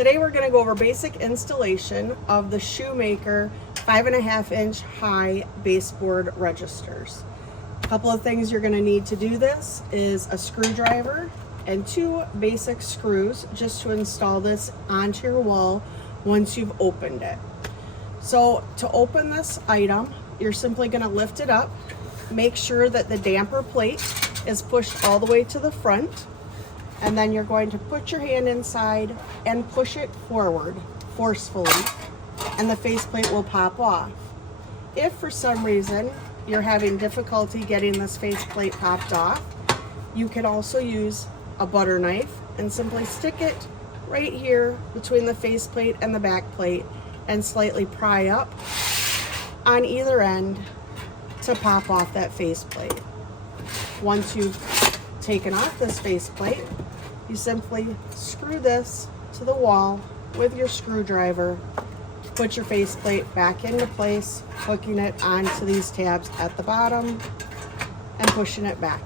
Today we're going to go over basic installation of the Shoemaker 5.5-inch high baseboard registers. A couple of things you're going to need to do this is a screwdriver and 2 basic screws just to install this onto your wall once you've opened it. So to open this item, you're simply going to lift it up, make sure that the damper plate is pushed all the way to the front, and then you're going to put your hand inside and push it forward forcefully, and the faceplate will pop off. If for some reason you're having difficulty getting this faceplate popped off, you can also use a butter knife and simply stick it right here between the faceplate and the back plate and slightly pry up on either end to pop off that faceplate. Once you've taken off this faceplate, you simply screw this to the wall with your screwdriver, put your faceplate back into place, hooking it onto these tabs at the bottom and pushing it back.